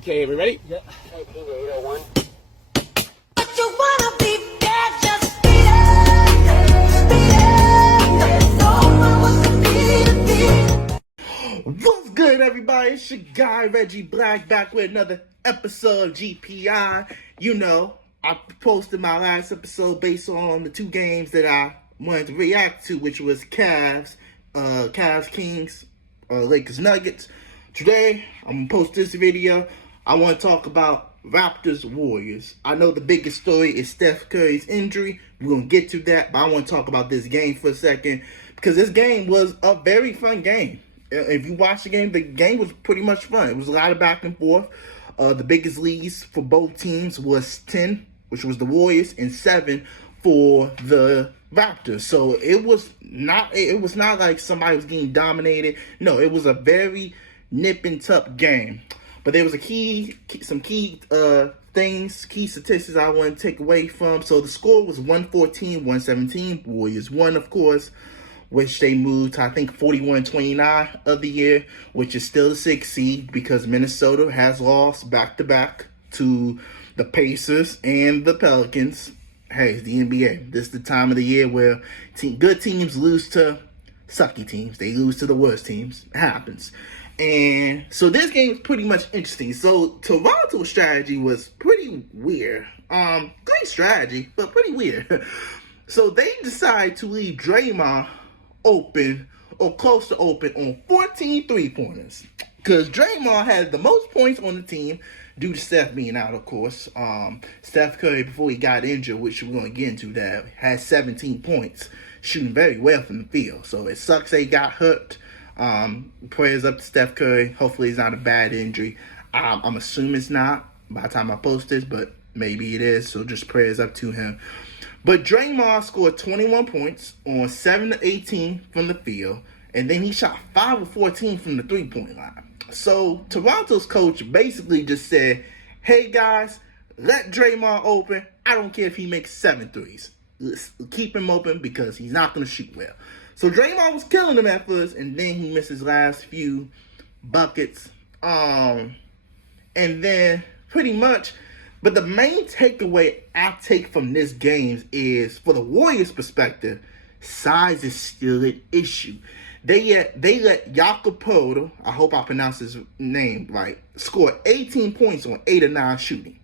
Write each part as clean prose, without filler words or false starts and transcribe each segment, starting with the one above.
Okay, we ready? Yeah. 19801. But you wanna be bad, just beat it. No one wants to be. What's good, everybody? It's your guy, Reggie Black, back with another episode of GPI. You know, I posted my last episode based on the two games that I wanted to react to, which was Cavs Kings, Lakers Nuggets. Today, I'm going to post this video. I want to talk about Raptors Warriors. I know the biggest story is Steph Curry's injury. We're going to get to that, but I want to talk about this game for a second because this game was a very fun game. If you watch the game was pretty much fun. It was a lot of back and forth. The biggest leads for both teams was 10, which was the Warriors, and 7 for the Raptors. So it was not like somebody was getting dominated. No, it was a very nip and tuck game. But there was some key statistics I want to take away from. So the score was 114-117. Warriors won, of course, which they moved to, I think, 41-29 of the year, which is still the 6th seed because Minnesota has lost back-to-back to the Pacers and the Pelicans. Hey, it's the NBA. This is the time of the year where good teams lose to sucky teams. They lose to the worst teams. It happens. And so this game is pretty much interesting. So Toronto's strategy was pretty weird. Great strategy, but pretty weird. So they decided to leave Draymond open or close to open on 14 three-pointers. Because Draymond had the most points on the team due to Steph being out, of course. Steph Curry, before he got injured, which we're going to get into that, had 17 points, shooting very well from the field. So it sucks they got hurt. Prayers up to Steph Curry. Hopefully it's not a bad injury. I'm assuming it's not by the time I post this, but maybe it is. So just prayers up to him. But Draymond scored 21 points on 7-18 from the field. And then he shot 5 of 14 from the three-point line. So Toronto's coach basically just said, hey guys, let Draymond open. I don't care if he makes 7 threes. Let's keep him open because he's not going to shoot well. So Draymond was killing him at first, and then he missed his last few buckets. And then pretty much, but the main takeaway I take from this game is, for the Warriors' perspective, size is still an issue. They let Jakob Poeltl, I hope I pronounced his name right, score 18 points on 8 of 9 shooting.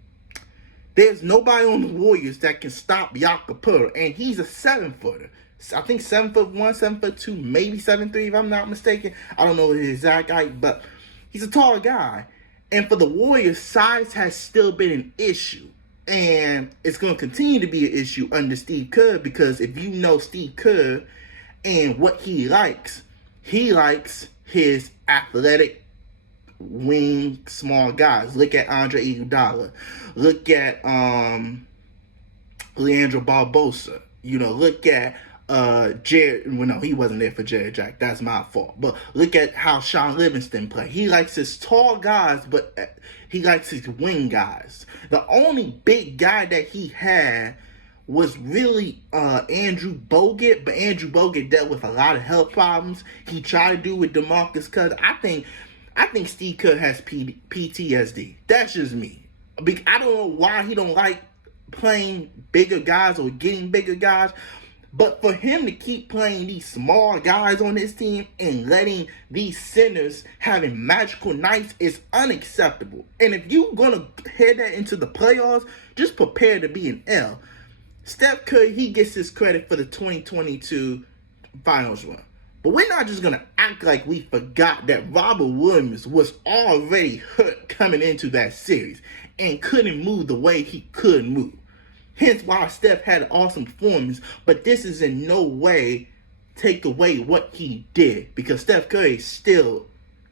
There's nobody on the Warriors that can stop Jakob Poeltl, and he's a 7-footer. I think 7'1", 7'2", maybe 7'3", if I'm not mistaken. I don't know his exact height, but he's a tall guy. And for the Warriors, size has still been an issue. And it's going to continue to be an issue under Steve Kerr, because if you know Steve Kerr and what he likes his athletic wing small guys. Look at Andre Iguodala. Look at Leandro Barbosa. You know, look at Jared. Well, no, he wasn't there for Jared Jack. That's my fault. But look at how Sean Livingston play. He likes his tall guys, but he likes his wing guys. The only big guy that he had was really Andrew Bogut, but Andrew Bogut dealt with a lot of health problems. He tried to do with DeMarcus Cousins. I think Steve Kerr has PTSD. That's just me. I don't know why he don't like playing bigger guys or getting bigger guys. But for him to keep playing these small guys on his team and letting these centers having magical nights is unacceptable. And if you're going to head that into the playoffs, just prepare to be an L. Steph Curry, he gets his credit for the 2022 finals run. But we're not just going to act like we forgot that Robert Williams was already hurt coming into that series and couldn't move the way he could move. Hence why Steph had an awesome performance, but this is in no way take away what he did, because Steph Curry still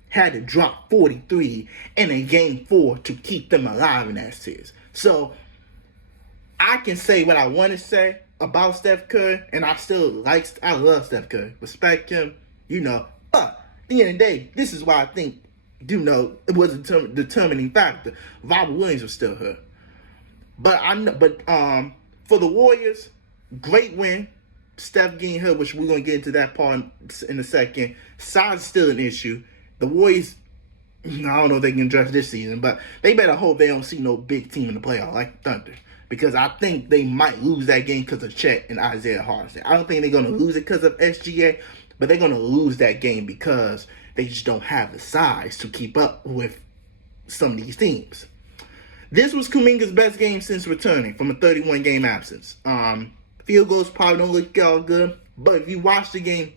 had to drop 43 in a game 4 to keep them alive in that series. So I can say what I want to say about Steph Curry, and I love Steph Curry, respect him, you know. But at the end of the day, this is why I think, you know, it was a determining factor. Robert Williams was still hurt. But for the Warriors, great win. Steph getting hurt, which we're going to get into that part in a second. Size is still an issue. The Warriors I don't know if they can address this season, but they better hope they don't see no big team in the playoff like Thunder. Because I think they might lose that game because of Chet and Isaiah Harden. I don't think they're going to lose it because of SGA, but they're going to lose that game because they just don't have the size to keep up with some of these teams. This was Kuminga's best game since returning from a 31-game absence. Field goals probably don't look all good, but if you watch the game,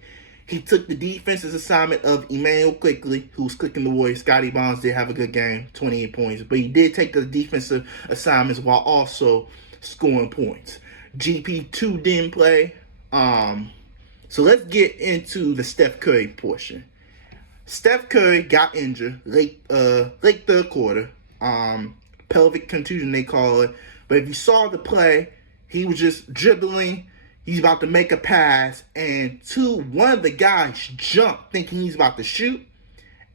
he took the defense's assignment of Emmanuel Quickley, who's clicking the Warriors. Scotty Barnes did have a good game, 28 points. But he did take the defensive assignments while also scoring points. GP2 didn't play. So let's get into the Steph Curry portion. Steph Curry got injured late third quarter. Pelvic contusion, they call it. But if you saw the play, he was just dribbling. He's about to make a pass, and one of the guys jumped thinking he's about to shoot,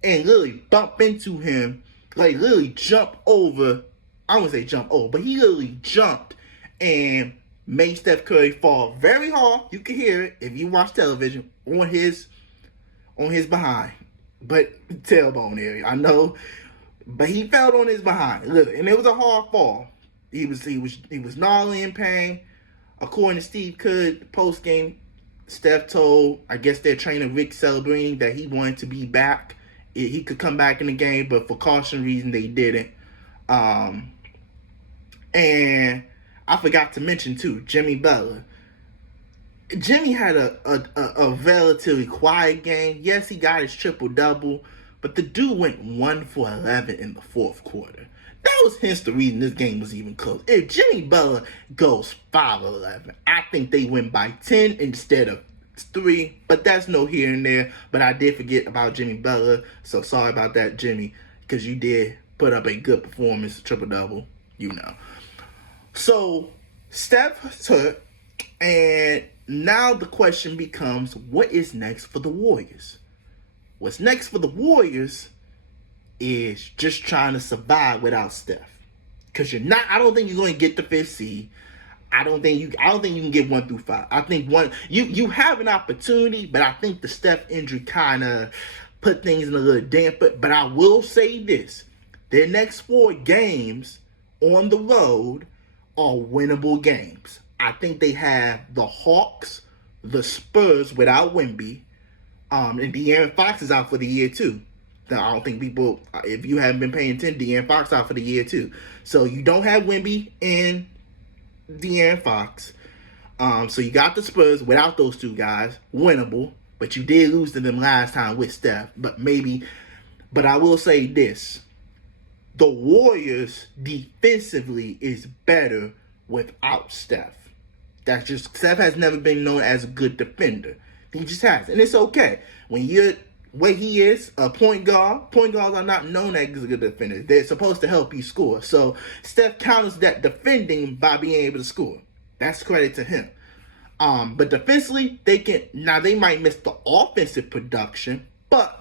and literally bump into him, like literally jump over. I wouldn't say jump over, but he literally jumped and made Steph Curry fall very hard. You can hear it if you watch television on his behind, but tailbone area. I know, but he fell on his behind, literally, and it was a hard fall. He was gnarly in pain. According to Steve Kerr, post-game, Steph told, I guess their trainer Rick Celebrini, that he wanted to be back. He could come back in the game, but for caution reason, they didn't. And I forgot to mention, too, Jimmy Butler. Jimmy had a relatively quiet game. Yes, he got his triple-double, but the dude went 1 for 11 in the fourth quarter. That was hence the reason this game was even close. If Jimmy Butler goes 5-11, I think they win by 10 instead of 3. But that's no here and there. But I did forget about Jimmy Butler. So sorry about that, Jimmy. Because you did put up a good performance, triple-double. You know. So, Steph's hurt. And now the question becomes, what is next for the Warriors? What's next for the Warriors is just trying to survive without Steph. Because I don't think you're going to get the 5th seed. I don't think you can get 1 through 5. I think you have an opportunity, but I think the Steph injury kind of put things in a little damper. But I will say this. Their next 4 games on the road are winnable games. I think they have the Hawks, the Spurs without Wemby, and De'Aaron Fox is out for the year too. I don't think people, if you haven't been paying attention, De'Aaron Fox out for the year too. So you don't have Wemby and De'Aaron Fox. So you got the Spurs without those 2 guys, winnable. But you did lose to them last time with Steph. But I will say this. The Warriors defensively is better without Steph. That's just, Steph has never been known as a good defender. He just has. And it's okay. When you're where he is, a point guard. Point guards are not known as a good defender. They're supposed to help you score. So Steph counters that defending by being able to score. That's credit to him. But defensively, they might miss the offensive production, but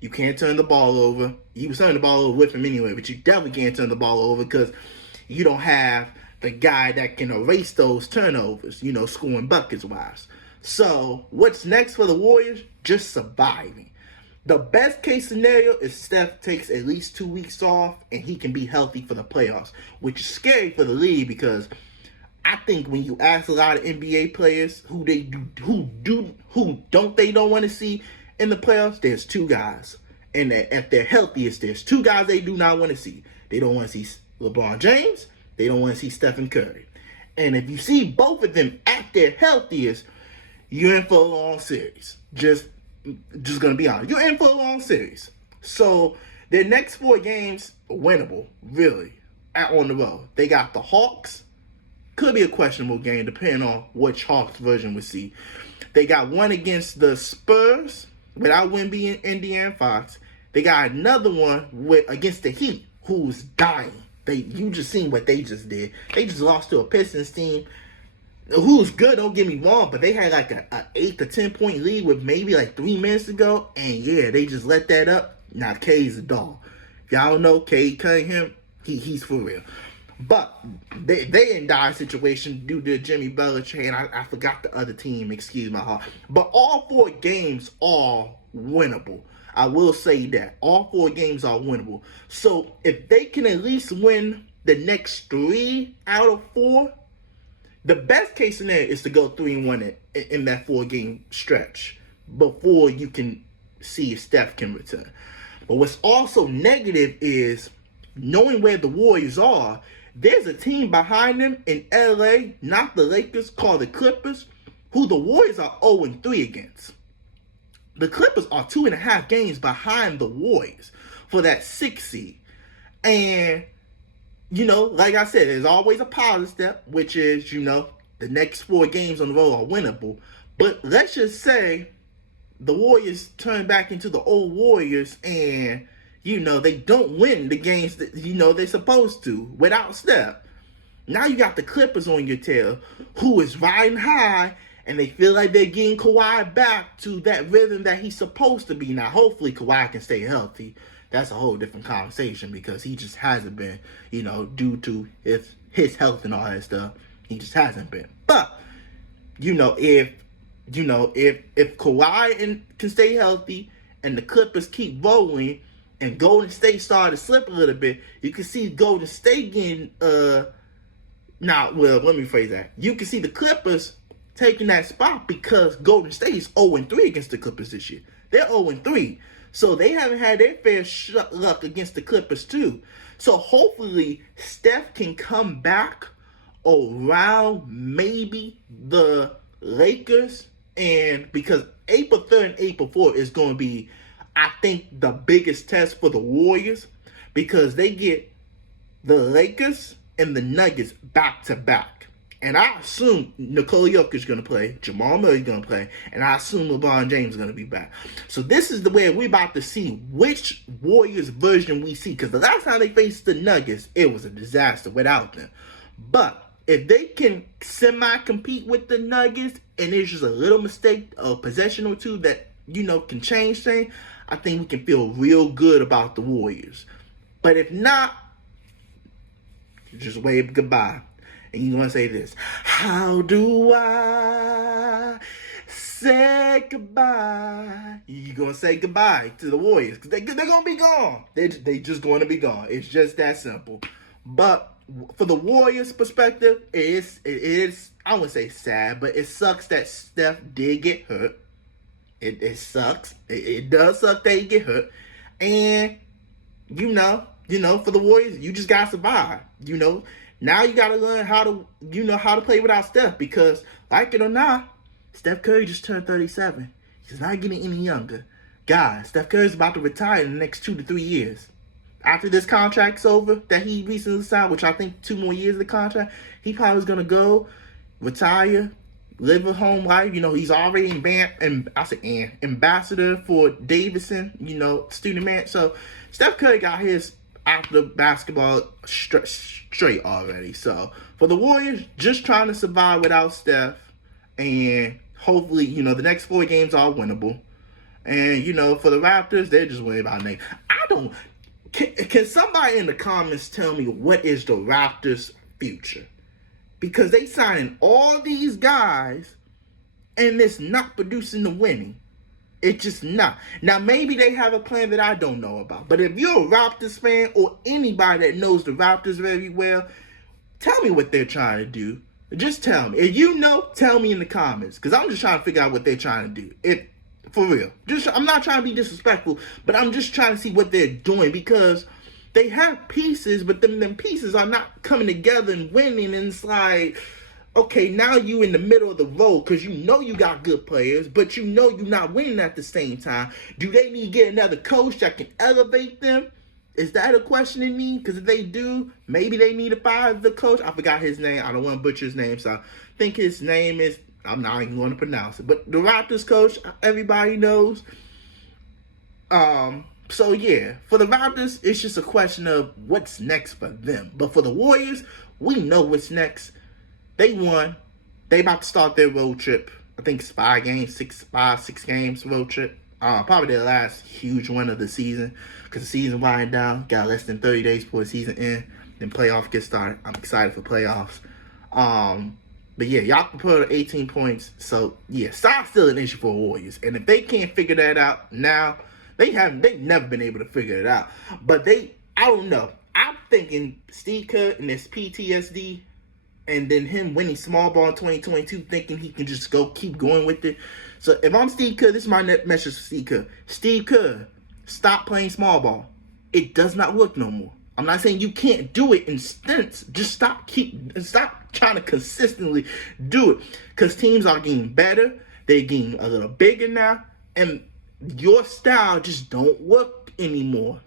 you can't turn the ball over. You was turning the ball over with him anyway, but you definitely can't turn the ball over because you don't have the guy that can erase those turnovers, scoring buckets-wise. So what's next for the Warriors? Just surviving. The best case scenario is Steph takes at least 2 weeks off and he can be healthy for the playoffs, which is scary for the league because I think when you ask a lot of NBA players who don't want to see in the playoffs, there's 2 guys. And at their healthiest, there's 2 guys they do not want to see. They don't want to see LeBron James. They don't want to see Stephen Curry. And if you see both of them at their healthiest, you're in for a long series. Just going to be honest. You're in for a long series. So, their next 4 games are winnable, really, on the road. They got the Hawks. Could be a questionable game, depending on which Hawks version we see. They got one against the Spurs, without Wemby and De'Aaron Fox. They got another one against the Heat, who's dying. You just seen what they just did. They just lost to a Pistons team who's good, don't get me wrong, but they had like a 8 to 10 point lead with maybe like 3 minutes to go, and yeah, they just let that up. Now K's a dog. If y'all don't know, K Cunningham, he's for real. But they in dire situation due to Jimmy Butler trade. I forgot the other team, excuse my heart. But all 4 games are winnable. I will say that all 4 games are winnable. So if they can at least win the next 3 out of 4, the best case scenario is to go 3-1 in that 4-game stretch before you can see if Steph can return. But what's also negative is knowing where the Warriors are. There's a team behind them in LA, not the Lakers, called the Clippers, who the Warriors are 0-3 against. The Clippers are 2.5 games behind the Warriors for that 6th seed. And, like I said, there's always a positive step, which is, the next 4 games on the road are winnable. But let's just say the Warriors turn back into the old Warriors and, they don't win the games that, they're supposed to without Steph. Now you got the Clippers on your tail, who is riding high, and they feel like they're getting Kawhi back to that rhythm that he's supposed to be. Now, hopefully Kawhi can stay healthy. That's a whole different conversation because he just hasn't been, due to his health and all that stuff. He just hasn't been. But, if Kawhi can stay healthy and the Clippers keep rolling and Golden State started to slip a little bit, you can see Golden State getting, let me rephrase that. You can see the Clippers taking that spot because Golden State is 0-3 against the Clippers this year. They're 0-3. So they haven't had their fair luck against the Clippers too. So hopefully Steph can come back around maybe the Lakers, and because April 3rd and April 4th is going to be, I think, the biggest test for the Warriors because they get the Lakers and the Nuggets back to back. And I assume Nikola Jokic is going to play, Jamal Murray is going to play, and I assume LeBron James is going to be back. So this is the way we're about to see which Warriors version we see. Because the last time they faced the Nuggets, it was a disaster without them. But if they can semi-compete with the Nuggets, and there's just a little mistake, a possession or two that, can change things, I think we can feel real good about the Warriors. But if not, just wave goodbye. And you're going to say this: how do I say goodbye? You're going to say goodbye to the Warriors. Because they're going to be gone. They just going to be gone. It's just that simple. But for the Warriors' perspective, it is, I wouldn't say sad, but it sucks that Steph did get hurt. It sucks. It does suck that he get hurt. And, for the Warriors, you just got to survive. Now you got to learn how to play without Steph because, like it or not, Steph Curry just turned 37. He's not getting any younger. Guys, Steph Curry's about to retire in the next 2 to 3 years. After this contract's over that he recently signed, which I think 2 more years of the contract, he probably is going to go, retire, live a home life. He's already ambassador for Davidson, student man. So Steph Curry got his after basketball straight already. So for the Warriors, just trying to survive without Steph, and hopefully, the next 4 games are winnable. And, for the Raptors, they're just worried about name. Can somebody in the comments tell me what is the Raptors' future? Because they signing all these guys and it's not producing the winning. It's just not. Now, maybe they have a plan that I don't know about. But if you're a Raptors fan or anybody that knows the Raptors very well, tell me what they're trying to do. Just tell me. If you know, tell me in the comments. Because I'm just trying to figure out what they're trying to do. For real. I'm not trying to be disrespectful, but I'm just trying to see what they're doing. Because they have pieces, but them pieces are not coming together and winning. And it's like, okay, now you in the middle of the road because you got good players, but you're not winning at the same time. Do they need to get another coach that can elevate them? Is that a question they need? Because if they do, maybe they need to fire the coach. I forgot his name. I don't want to butcher his name, so I think his name is, I'm not even going to pronounce it. But the Raptors coach, everybody knows. So yeah, for the Raptors, it's just a question of what's next for them. But for the Warriors, we know what's next. They won. They about to start their road trip. I think it's 6 games road trip. Probably their last huge one of the season because the season winding down. Got less than 30 days before the season end. Then playoffs get started. I'm excited for playoffs. But yeah, y'all can put 18 points. So yeah, size still an issue for Warriors. And if they can't figure that out now, They've never been able to figure it out. But I don't know. I'm thinking Steve Kerr and this PTSD, and then him winning small ball in 2022, thinking he can just keep going with it. So if I'm Steve Kerr, this is my message for Steve Kerr. Steve Kerr, stop playing small ball. It does not work no more. I'm not saying you can't do it in stints. Just stop trying to consistently do it. Because teams are getting better. They're getting a little bigger now. And your style just don't work anymore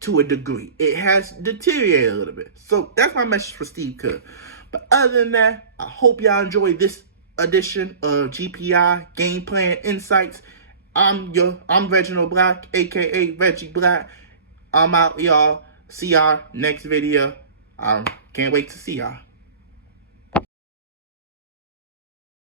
to a degree. It has deteriorated a little bit. So that's my message for Steve Kerr. But other than that, I hope y'all enjoyed this edition of GPI Game Plan Insights. I'm Reginald Black, aka Reggie Black. I'm out, y'all. See y'all next video. Can't wait to see y'all.